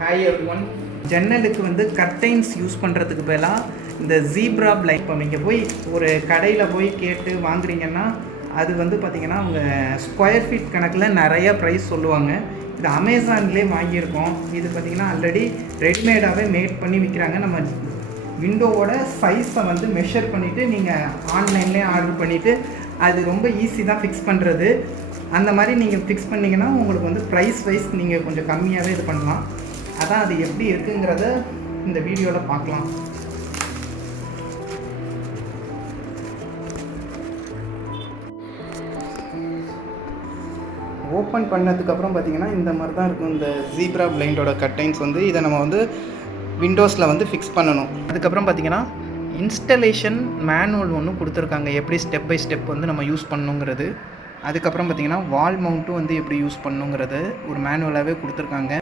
Hi everyone. ஜன்னலுக்கு வந்து curtains use பண்ணுறதுக்கு பதிலாக இந்த ஜீப்ரா பிளைண்ட், இப்போ நீங்கள் போய் ஒரு கடையில் போய் கேட்டு வாங்குறீங்கன்னா அது வந்து பார்த்திங்கன்னா அவங்க ஸ்கொயர் ஃபீட் கணக்கில் நிறைய ப்ரைஸ் சொல்லுவாங்க. இது அமேசான்லேயே வாங்கியிருக்கோம். இது பார்த்திங்கன்னா ஆல்ரெடி ரெடிமேடாகவே மேட் பண்ணி விற்கிறாங்க. நம்ம விண்டோவோட சைஸை வந்து மெஷர் பண்ணிவிட்டு நீங்கள் ஆன்லைன்லேயே ஆர்டர் பண்ணிவிட்டு அது ரொம்ப ஈஸி தான் ஃபிக்ஸ் பண்ணுறது. அந்த மாதிரி நீங்கள் ஃபிக்ஸ் பண்ணிங்கன்னா உங்களுக்கு வந்து ப்ரைஸ் வைஸ் நீங்கள் கொஞ்சம் கம்மியாகவே இது பண்ணலாம். அதான் அது எப்படி இருக்குங்கிறத இந்த வீடியோவில் பார்க்கலாம். ஓப்பன் பண்ணதுக்கப்புறம் பார்த்திங்கன்னா இந்த மாதிரி தான் இருக்கும். இந்த ஜீப்ரா பிளைண்டோட கர்டைன்ஸ் வந்து இதை நம்ம வந்து விண்டோஸில் வந்து ஃபிக்ஸ் பண்ணணும். அதுக்கப்புறம் பார்த்திங்கன்னா இன்ஸ்டலேஷன் மேனுவல் ஒன்று கொடுத்துருக்காங்க, எப்படி ஸ்டெப் பை ஸ்டெப் வந்து நம்ம யூஸ் பண்ணணுங்கிறது. அதுக்கப்புறம் பார்த்திங்கன்னா வால் மவுண்ட்டும் வந்து எப்படி யூஸ் பண்ணணுங்கிறது ஒரு மேனுவலாகவே கொடுத்துருக்காங்க.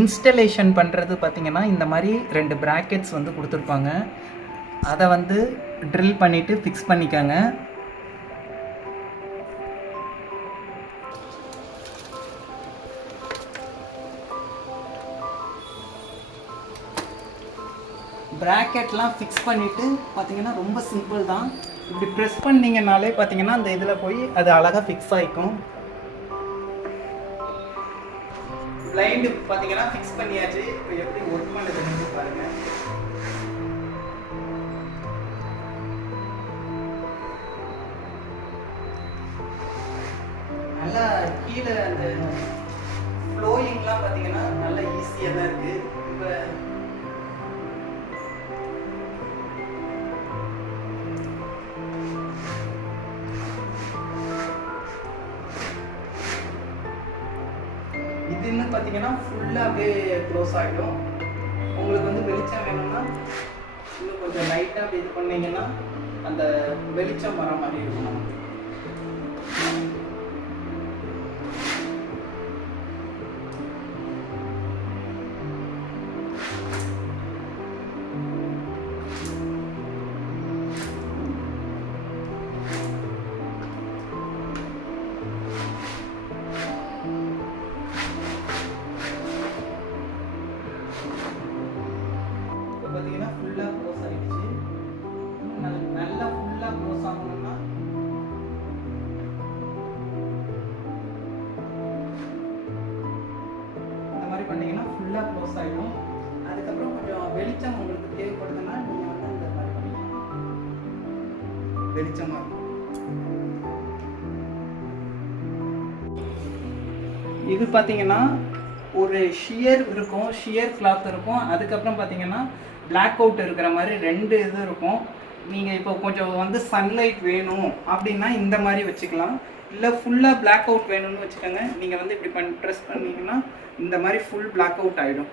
இன்ஸ்டலேஷன் பண்ணுறது பார்த்திங்கன்னா இந்த மாதிரி 2 ப்ராக்கெட்ஸ் வந்து கொடுத்துருப்பாங்க. அதை வந்து ட்ரில் பண்ணிவிட்டு ஃபிக்ஸ் பண்ணிக்கோங்க. ப்ராக்கெட்லாம் ஃபிக்ஸ் பண்ணிவிட்டு பார்த்திங்கன்னா ரொம்ப சிம்பிள் தான். இப்படி ப்ரெஸ் பண்ணிங்கனாலே பார்த்திங்கன்னா அந்த இதில் போய் அது அழகாக ஃபிக்ஸ் ஆகிக்கும். பிளைண்டு பார்த்தீங்கன்னா ஃபிக்ஸ் பண்ணியாச்சு. இப்போ எப்படி ஒர்க் பண்ணுறதுன்னு பாருங்கள். நல்லா கீழே அந்த ஃப்ளோயிங்லாம் பார்த்தீங்கன்னா நல்லா ஈஸியாக தான் இருக்குது. இப்போ இதுன்னு பார்த்தீங்கன்னா ஃபுல்லாக அப்படியே க்ளோஸ் ஆகிடும். உங்களுக்கு வந்து வெளிச்சம் வேணும்னா இன்னும் கொஞ்சம் லைட்டாக அப்படி இது பண்ணிங்கன்னா அந்த வெளிச்சம் வர மாதிரி இருக்கும் நமக்கு. பார்த்தீங்கன்னா ஃபுல்லாக க்ளோஸ் ஆகிடுச்சு. நல்லா ஃபுல்லாக க்ளோஸ் ஆகணும்னா இந்த மாதிரி பண்ணிங்கன்னா ஃபுல்லாக க்ளோஸ் ஆகிடும். அதுக்கப்புறம் கொஞ்சம் வெளிச்சம் உங்களுக்கு தேவைப்படுதுன்னா நீங்கள் வந்து இந்த மாதிரி பண்ணிக்கலாம். வெளிச்சமாக இருக்கும். இது பார்த்தீங்கன்னா ஒரு ஷியர் இருக்கும், ஷியர் கிளாத் இருக்கும். அதுக்கப்புறம் பார்த்தீங்கன்னா பிளாக் அவுட் இருக்கிற மாதிரி 2 இது இருக்கும். நீங்கள் இப்போ கொஞ்சம் வந்து சன்லைட் வேணும் அப்படின்னா இந்த மாதிரி வச்சுக்கலாம். இல்லை ஃபுல்லாக பிளாக் அவுட் வேணும்னு வச்சுக்கோங்க. நீங்கள் வந்து இப்படி ப்ரெஸ் பண்ணிங்கன்னா இந்த மாதிரி ஃபுல் பிளாக் அவுட் ஆகிடும்.